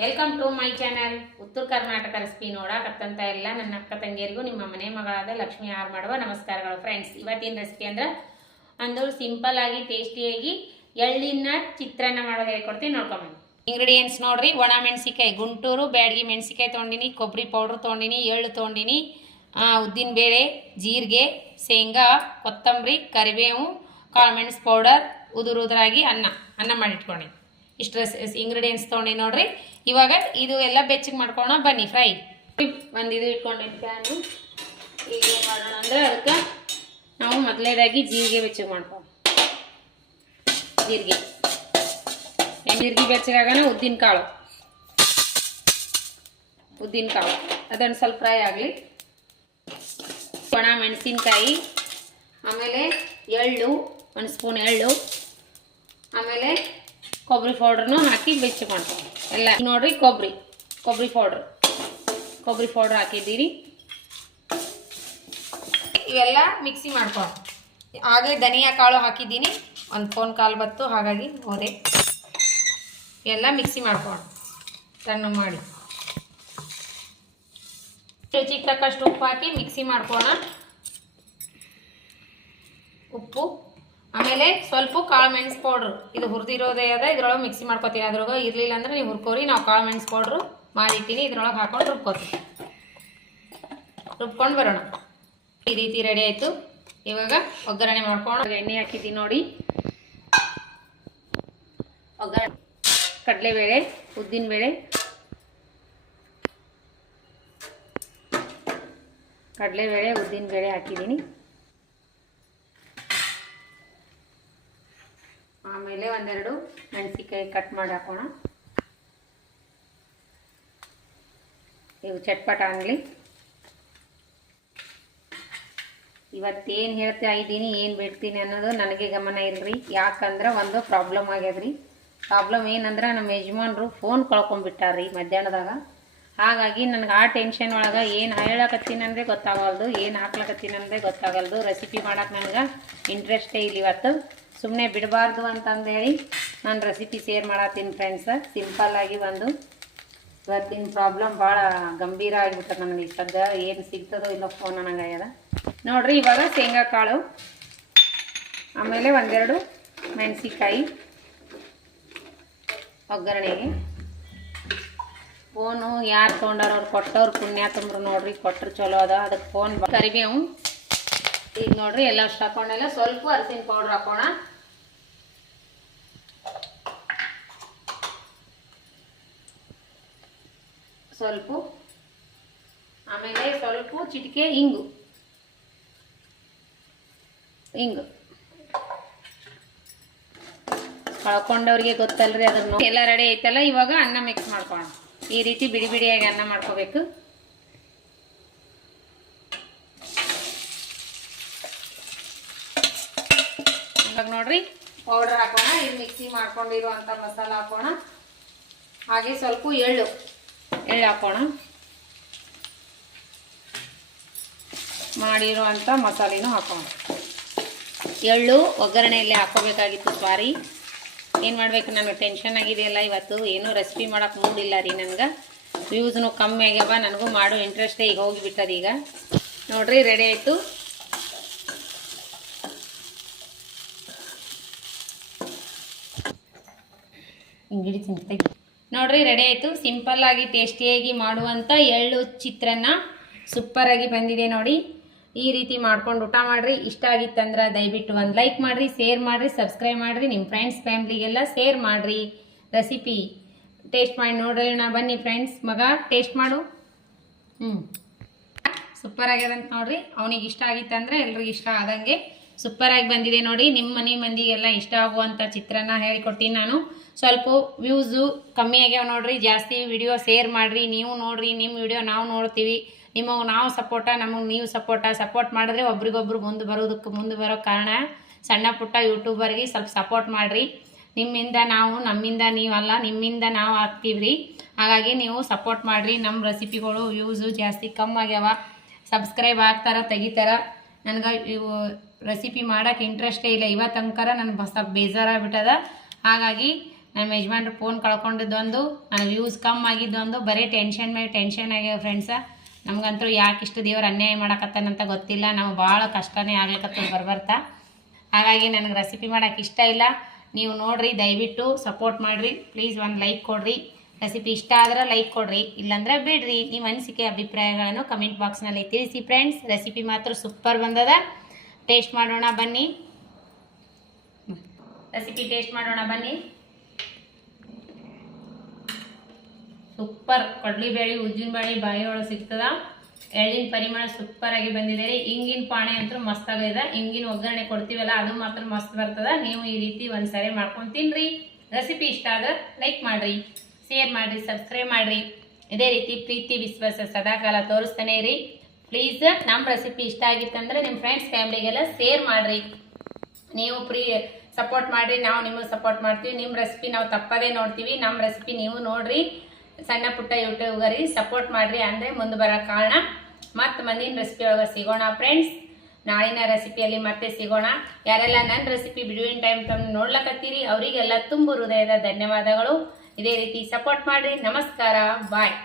Welcome to my channel. ಉತ್ತರ Karnataka recipe ನೋಡಕತ್ತಂತ ಎಲ್ಲ ನನ್ನ ಅಕ್ಕ ತಂಗಿಯರಿಗೂ ನಿಮ್ಮ ಮನೆ ಮಗಳಾದ ಲಕ್ಷ್ಮಿ ಆರ್ ಮಾಡುವ ನಮಸ್ಕಾರಗಳು ಫ್ರೆಂಡ್ಸ್. ಇವತ್ತಿನ ರೆಸಿಪಿ ಅಂದ್ರೆ ಸಿಂಪಲ್ ಆಗಿ ಟೇಸ್ಟಿಯಾಗಿ ಎಳ್ಳಿನ ಚಿತ್ರಾನ್ನ ಮಾಡೋದು ಹೇಳ್ಕೊಡ್ತೀನಿ, ನೋಡ್ಕೊಂಬಂದು. ಇಂಗ್ರೀಡಿಯೆಂಟ್ಸ್ ನೋಡ್ರಿ: ಒಣ ಮೆಣಸಿಕಾಯಿ, ಗುಂಟೂರು ಬ್ಯಾಡಗಿ ಮೆಣಸಿಕಾಯಿ ತೊಗೊಂಡಿನಿ, ಕೊಬ್ಬರಿ ಪೌಡ್ರ್ ತೊಗೊಂಡಿನಿ, ಎಳ್ಳು ತೊಗೊಂಡಿನಿ, ಉದ್ದಿನ ಬೇಳೆ, ಜೀರಿಗೆ, ಶೇಂಗಾ, ಕೊತ್ತಂಬರಿ, ಕರಿಬೇವು, ಕಾಳು ಮೆಣಸು ಪೌಡರ್, ಉದುರಾಗಿ ಅನ್ನ ಮಾಡಿಟ್ಕೊಂಡಿನಿ. ಇಷ್ಟು ಇಂಗ್ರೀಡಿಯೆಂಟ್ಸ್ ತೊಗೊಂಡು ನೋಡ್ರಿ. ಇವಾಗ ಇದು ಎಲ್ಲ ಬೆಚ್ಚಗೆ ಮಾಡ್ಕೊಳ್ಳೋಣ ಬನ್ನಿ. ಫ್ರೈ ಒಂದು ಇದು ಇಟ್ಕೊಂಡಿನಿ ಪ್ಯಾನು. ಈಗ ಏನು ಮಾಡೋಣ ಅಂದರೆ ಅದಕ್ಕೆ ನಾವು ಮೊದಲನೇದಾಗಿ ಜೀರಿಗೆ ಬೆಚ್ಚಗೆ ಮಾಡ್ಕೊಂಡು ಜೀರಿಗೆ ಬೆಚ್ಚಗಾಗೋಣ. ಉದ್ದಿನ ಕಾಳು ಅದನ್ನು ಸ್ವಲ್ಪ ಫ್ರೈ ಆಗಲಿ. ಒಣ ಮೆಣಸಿನ್ಕಾಯಿ, ಆಮೇಲೆ ಎಳ್ಳು, 1 ಸ್ಪೂನ್ ಎಳ್ಳು, ಆಮೇಲೆ ಕೊಬ್ಬರಿ ಪೌಡ್ರನ್ನು ಹಾಕಿ ಬೆಚ್ಚ ಮಾಡ್ಕೊಂಡು ಎಲ್ಲ ನೋಡ್ರಿ. ಕೊಬ್ಬರಿ ಪೌಡ್ರ್ ಹಾಕಿದ್ದೀರಿ. ಇವೆಲ್ಲ ಮಿಕ್ಸಿ ಮಾಡ್ಕೊಂಡು ಹಾಗೆ ಧನಿಯಾ ಕಾಳು ಹಾಕಿದ್ದೀನಿ. 1 ಸ್ಪೂನ್ ಕಾಲು ಬತ್ತು, ಹಾಗಾಗಿ ಹೋದೆ. ಎಲ್ಲ ಮಿಕ್ಸಿ ಮಾಡ್ಕೊಂಡು ಸಣ್ಣ ಮಾಡಿ ರುಚಿಗೆ ತಕ್ಕಷ್ಟು ಉಪ್ಪು ಹಾಕಿ ಮಿಕ್ಸಿ ಮಾಡ್ಕೋಣ. ಉಪ್ಪು, ಆಮೇಲೆ ಸ್ವಲ್ಪ ಕಾಳು ಮೆಣಸು ಪೌಡ್ರು, ಇದು ಹುರಿದಿರೋದೇ ಅದ, ಇದ್ರೊಳಗೆ ಮಿಕ್ಸಿ ಮಾಡ್ಕೊತೀನಿ. ಅದ್ರೊಳಗೆ ಇರಲಿಲ್ಲ ಅಂದ್ರೆ ನೀವು ಹುರ್ಕೋರಿ. ನಾವು ಕಾಳು ಮೆಣಸು ಪೌಡ್ರು ಮಾಡಿರ್ತೀನಿ, ಇದ್ರೊಳಗೆ ಹಾಕೊಂಡು ರುಬ್ಕೊಂಡು ಬರೋಣ. ಈ ರೀತಿ ರೆಡಿ ಆಯಿತು. ಇವಾಗ ಒಗ್ಗರಣೆ ಮಾಡ್ಕೊಂಡು ಎಣ್ಣೆ ಹಾಕಿದ್ದೀನಿ ನೋಡಿ. ಒಗ್ಗರಣೆ ಕಡಲೆಬೇಳೆ, ಉದ್ದಿನಬೇಳೆ, ಹಾಕಿದ್ದೀನಿ. ಆಮೇಲೆ ಒಂದೆರಡು ಮೆಣಸಿಕಾಯಿ ಕಟ್ ಮಾಡಿ ಹಾಕೋಣ. ಇವು ಚಟ್ಪಟ ಆಗಲಿ. ಇವತ್ತೇನು ಹೇಳ್ತಾ ಇದ್ದೀನಿ, ಏನು ಬಿಡ್ತೀನಿ ಅನ್ನೋದು ನನಗೆ ಗಮನ ಇಲ್ರಿ. ಯಾಕಂದ್ರೆ ಒಂದು ಪ್ರಾಬ್ಲಮ್ ಆಗ್ಯದ್ರಿ. ಪ್ರಾಬ್ಲಮ್ ಏನಂದ್ರೆ ನಮ್ಮ ಯಜಮಾನ್ರು ಫೋನ್ ಕಳ್ಕೊಂಡ್ಬಿಟ್ಟಾರ್ರಿ ಮಧ್ಯಾಹ್ನದಾಗ. ಹಾಗಾಗಿ ನನಗೆ ಆ ಟೆನ್ಷನ್ ಒಳಗೆ ಏನು ಹೇಳಕತ್ತೀನಿ ಅಂದರೆ ಗೊತ್ತಾಗಲ್ದು, ಏನು ಹಾಕ್ಲಕತ್ತೀನಿ ಅಂದರೆ ಗೊತ್ತಾಗಲ್ದು. ರೆಸಿಪಿ ಮಾಡೋಕೆ ನನಗೆ ಇಂಟ್ರೆಸ್ಟೇ ಇಲ್ಲ. ಇವತ್ತು ಸುಮ್ಮನೆ ಬಿಡಬಾರ್ದು ಅಂತಂದೇಳಿ ನಾನು ರೆಸಿಪಿ ಶೇರ್ ಮಾಡತ್ತೀನಿ ಫ್ರೆಂಡ್ಸ್. ಸಿಂಪಲ್ಲಾಗಿ ಇವತ್ತಿನ ಪ್ರಾಬ್ಲಮ್ ಭಾಳ ಗಂಭೀರ ಆಗಿಬಿಟ್ಟದ ನನಗೆ. ಈ ಸದ್ಯ ಏನು ಸಿಗ್ತದೋ ಇಲ್ಲ ಫೋನ್ ಅನ್ನಂಗೆ ಆಗ್ಯದ ನೋಡ್ರಿ. ಇವಾಗ ಶೇಂಗಾ ಕಾಳು, ಆಮೇಲೆ ಒಂದೆರಡು ಮೆಣಸಿಕಾಯಿ ಒಗ್ಗರಣೆಗೆ. ಫೋನು ಯಾರು ತೊಗೊಂಡಾರ ಅವ್ರು ಕೊಟ್ಟವ್ರು ಪುಣ್ಯ ತುಂಬ್ರು ನೋಡ್ರಿ. ಕೊಟ್ಟರು ಚಲೋ ಅದ. ಅದಕ್ಕೆ ಫೋನ್ ಕರಿಬೇವು ಈಗ ನೋಡ್ರಿ ಎಲ್ಲ ಅಷ್ಟು ಹಾಕೊಂಡೆಲ್ಲ. ಸ್ವಲ್ಪ ಅರಿಶಿನ ಪೌಡ್ರ್ ಹಾಕೋಣ. ಸ್ವಲ್ಪ, ಆಮೇಲೆ ಸ್ವಲ್ಪ ಚಿಟಿಕೆ ಹಿಂಗು ಕಳ್ಕೊಂಡವ್ರಿಗೆ ಗೊತ್ತಲ್ರಿ. ಅದನ್ನು ಎಲ್ಲ ರೆಡಿ ಐತಲ್ಲ. ಇವಾಗ ಅನ್ನ ಮಿಕ್ಸ್ ಮಾಡ್ಕೋಣ. ಈ ರೀತಿ ಬಿಡಿ ಬಿಡಿಯಾಗಿ ಅನ್ನ ಮಾಡ್ಕೋಬೇಕು. ಇವಾಗ ನೋಡ್ರಿ ಪೌಡರ್ ಹಾಕೋಣ. ಇದು ಮಿಕ್ಸಿ ಮಾಡ್ಕೊಂಡಿರುವಂಥ ಮಸಾಲ ಹಾಕೋಣ. ಹಾಗೆ ಸ್ವಲ್ಪ ಎಳ್ಳು ಹಾಕೋಣ. ಮಾಡಿರುವಂಥ ಮಸಾಲೆನೂ ಹಾಕೋಣ. ಎಳ್ಳು ಒಗ್ಗರಣೆಯಲ್ಲಿ ಹಾಕೋಬೇಕಾಗಿತ್ತು. ಸಾರಿ, ಏನು ಮಾಡಬೇಕು, ನನಗೆ ಟೆನ್ಷನ್ ಆಗಿದೆಯಲ್ಲ ಇವತ್ತು. ಏನೂ ರೆಸಿಪಿ ಮಾಡೋಕೆ ಮೂಡಿಲ್ಲ ರೀ ನನಗೆ. ವ್ಯೂಸ್ನು ಕಮ್ಮಿ ಆಗ್ಯಾವ. ನನಗೂ ಮಾಡೋ ಇಂಟ್ರೆಸ್ಟೇ ಈಗ ಹೋಗಿಬಿಟ್ಟದ. ಈಗ ನೋಡ್ರಿ ರೆಡಿ ಆಯಿತು. ಹಿಂಗಿಡಿ ತಿಂತ ನೋಡ್ರಿ ರೆಡಿ ಆಯಿತು. ಸಿಂಪಲ್ಲಾಗಿ ಟೇಸ್ಟಿಯಾಗಿ ಮಾಡುವಂಥ ಎಳ್ಳು ಚಿತ್ರಾನ್ನ ಸೂಪರಾಗಿ ಬಂದಿದೆ ನೋಡಿ. ಈ ರೀತಿ ಮಾಡ್ಕೊಂಡು ಊಟ ಮಾಡಿರಿ. ಇಷ್ಟ ಆಗಿತ್ತಂದ್ರೆ ದಯವಿಟ್ಟು ಒಂದು ಲೈಕ್ ಮಾಡಿರಿ, ಶೇರ್ ಮಾಡಿರಿ, ಸಬ್ಸ್ಕ್ರೈಬ್ ಮಾಡಿರಿ. ನಿಮ್ಮ ಫ್ರೆಂಡ್ಸ್ ಫ್ಯಾಮ್ಲಿಗೆಲ್ಲ ಶೇರ್ ಮಾಡಿರಿ. ರೆಸಿಪಿ ಟೇಸ್ಟ್ ಮಾಡಿ ನೋಡ್ರಿ. ಬನ್ನಿ ಫ್ರೆಂಡ್ಸ್, ಮಗ ಟೇಸ್ಟ್ ಮಾಡು. ಸೂಪರ್ ಆಗ್ಯದಂತ ನೋಡ್ರಿ. ಅವನಿಗೆ ಇಷ್ಟ ಆಗಿತ್ತಂದ್ರೆ ಎಲ್ರಿಗೂ ಇಷ್ಟ ಆದಂಗೆ ಸೂಪರಾಗಿ ಬಂದಿದೆ ನೋಡಿ. ನಿಮ್ಮ ಮನೆ ಮಂದಿಗೆಲ್ಲ ಇಷ್ಟ ಆಗುವಂಥ ಚಿತ್ರಾನ್ನ ಹೇಳಿಕೊಡ್ತೀನಿ ನಾನು. ಸ್ವಲ್ಪ ವ್ಯೂಸು ಕಮ್ಮಿ ಆಗ್ಯಾವ ನೋಡ್ರಿ. ಜಾಸ್ತಿ ವಿಡಿಯೋ ಶೇರ್ ಮಾಡಿರಿ. ನೀವು ನೋಡ್ರಿ, ನಿಮ್ಮ ವಿಡಿಯೋ ನಾವು ನೋಡ್ತೀವಿ. ನಿಮಗೆ ನಾವು ಸಪೋರ್ಟ, ನಮಗೆ ನೀವು ಸಪೋರ್ಟ್ ಮಾಡಿದ್ರೆ ಒಬ್ರಿಗೊಬ್ರು ಮುಂದೆ ಬರೋ ಕಾರಣ. ಸಣ್ಣ ಪುಟ್ಟ ಯೂಟ್ಯೂಬರ್ಗೆ ಸ್ವಲ್ಪ ಸಪೋರ್ಟ್ ಮಾಡಿರಿ. ನಿಮ್ಮಿಂದ ನಾವು, ನಮ್ಮಿಂದ ನೀವಲ್ಲ, ನಿಮ್ಮಿಂದ ನಾವು ಆಗ್ತೀವ್ರಿ. ಹಾಗಾಗಿ ನೀವು ಸಪೋರ್ಟ್ ಮಾಡಿರಿ. ನಮ್ಮ ರೆಸಿಪಿಗಳು ವ್ಯೂಸು ಜಾಸ್ತಿ ಕಮ್ಮಿ ಆಗ್ಯಾವ. ಸಬ್ಸ್ಕ್ರೈಬ್ ಆಗ್ತಾರ ತೆಗಿತಾರ. ನನಗೆ ಇವು ರೆಸಿಪಿ ಮಾಡೋಕ್ಕೆ ಇಂಟ್ರೆಸ್ಟೇ ಇಲ್ಲ. ಇವತ್ತಂಕರ ನನಗೆ ಸ್ವಲ್ಪ ಬೇಜಾರಾಗ್ಬಿಟ್ಟದ. ಹಾಗಾಗಿ ನಮ್ಮ ಯಜಮಾನ್ರು ಫೋನ್ ಕಳ್ಕೊಂಡಿದ್ದೊಂದು, ನನ್ನ ವ್ಯೂಸ್ ಕಮ್ಮಿ ಆಗಿದ್ದೊಂದು, ಬರೀ ಟೆನ್ಷನ್ ಮೇಲೆ ಟೆನ್ಷನ್ ಆಗ್ಯಾವ ಫ್ರೆಂಡ್ಸ. ನಮಗಂತೂ ಯಾಕೆ ಇಷ್ಟು ದೇವ್ರು ಅನ್ಯಾಯ ಮಾಡಕತ್ತಾನಂತ ಗೊತ್ತಿಲ್ಲ. ನಾವು ಭಾಳ ಕಷ್ಟನೇ ಆಗ್ಲಿಕ್ಕತ್ತದ ಬರ್ಬರ್ತಾ. ಹಾಗಾಗಿ ನನಗೆ ರೆಸಿಪಿ ಮಾಡೋಕೆ ಇಷ್ಟ ಇಲ್ಲ. ನೀವು ನೋಡಿರಿ, ದಯವಿಟ್ಟು ಸಪೋರ್ಟ್ ಮಾಡಿರಿ ಪ್ಲೀಸ್. ಒಂದು ಲೈಕ್ ಕೊಡಿರಿ. ರೆಸಿಪಿ ಇಷ್ಟ ಆದ್ರೆ ಲೈಕ್ ಕೊಡಿರಿ, ಇಲ್ಲಾಂದ್ರೆ ಬಿಡ್ರಿ. ನಿಮ್ಮ ಅನಿಸಿಕೆ ಅಭಿಪ್ರಾಯಗಳನ್ನು ಕಮೆಂಟ್ ಬಾಕ್ಸ್ನಲ್ಲಿ ತಿಳಿಸಿ ಫ್ರೆಂಡ್ಸ್. ರೆಸಿಪಿ ಮಾತ್ರ ಸೂಪರ್ ಬಂದದ. ಟೇಸ್ಟ್ ಮಾಡೋಣ ಬನ್ನಿ. ರೆಸಿಪಿ ಟೇಸ್ಟ್ ಮಾಡೋಣ ಬನ್ನಿ. ಸೂಪರ್ ಕಡ್ಲಿಬೇಳೆ ಉದ್ದಿನಬೇಳೆ ಬಾಯಿ ಒಳಗೆ ಸಿಗ್ತದ. ಎಳ್ಳಿನ ಪರಿಮಳ ಸೂಪರ್ ಆಗಿ ಬಂದಿದೆ ರೀ. ಹಿಂಗಿನ ಪಾಣೆ ಅಂತೂ ಮಸ್ತ್ ಆಗಿದೆ. ಹಿಂಗಿನ ಒಗ್ಗರಣೆ ಕೊಡ್ತೀವಲ್ಲ ಅದು ಮಾತ್ರ ಮಸ್ತ್ ಬರ್ತದ. ನೀವು ಈ ರೀತಿ ಒಂದ್ಸರಿ ಮಾಡ್ಕೊಂಡು ತಿನ್ರಿ. ರೆಸಿಪಿ ಇಷ್ಟ ಆದ್ರೆ ಲೈಕ್ ಮಾಡಿರಿ, ಶೇರ್ ಮಾಡಿರಿ, ಸಬ್ಸ್ಕ್ರೈಬ್ ಮಾಡಿರಿ. ಇದೇ ರೀತಿ ಪ್ರೀತಿ ವಿಶ್ವಾಸ ಸದಾಕಾಲ ತೋರಿಸ್ತಾನೆ ಇರಿ ಪ್ಲೀಸ್. ನಮ್ಮ ರೆಸಿಪಿ ಇಷ್ಟ ಆಗಿತ್ತಂದ್ರೆ ನಿಮ್ಮ ಫ್ರೆಂಡ್ಸ್ ಫ್ಯಾಮಿಲಿಗೆಲ್ಲ ಶೇರ್ ಮಾಡಿರಿ. ನೀವು ಸಪೋರ್ಟ್ ಮಾಡಿರಿ, ನಾವು ನಿಮಗೆ ಸಪೋರ್ಟ್ ಮಾಡ್ತೀವಿ. ನಿಮ್ಮ ರೆಸಿಪಿ ನಾವು ತಪ್ಪದೇ ನೋಡ್ತೀವಿ. ನಮ್ಮ ರೆಸಿಪಿ ನೀವು ನೋಡ್ರಿ. ಸಣ್ಣ ಪುಟ್ಟ ಯೂಟ್ಯೂಬರಿಗೆ ಸಪೋರ್ಟ್ ಮಾಡಿರಿ ಅಂದರೆ ಮುಂದೆ ಬರೋ ಕಾರಣ. ಮತ್ತು ಮುಂದಿನ ರೆಸಿಪಿ ಒಳಗೆ ಸಿಗೋಣ ಫ್ರೆಂಡ್ಸ್. ನಾಳಿನ ರೆಸಿಪಿಯಲ್ಲಿ ಮತ್ತೆ ಸಿಗೋಣ. ಯಾರೆಲ್ಲ ನನ್ನ ರೆಸಿಪಿ ಬಿಡುವಿನ ಟೈಮ್ ನೋಡ್ಲಕತ್ತೀರಿ ಅವರಿಗೆಲ್ಲ ತುಂಬ ಹೃದಯದ ಧನ್ಯವಾದಗಳು. ಇದೇ ರೀತಿ ಸಪೋರ್ಟ್ ಮಾಡಿರಿ. ನಮಸ್ಕಾರ, ಬಾಯ್.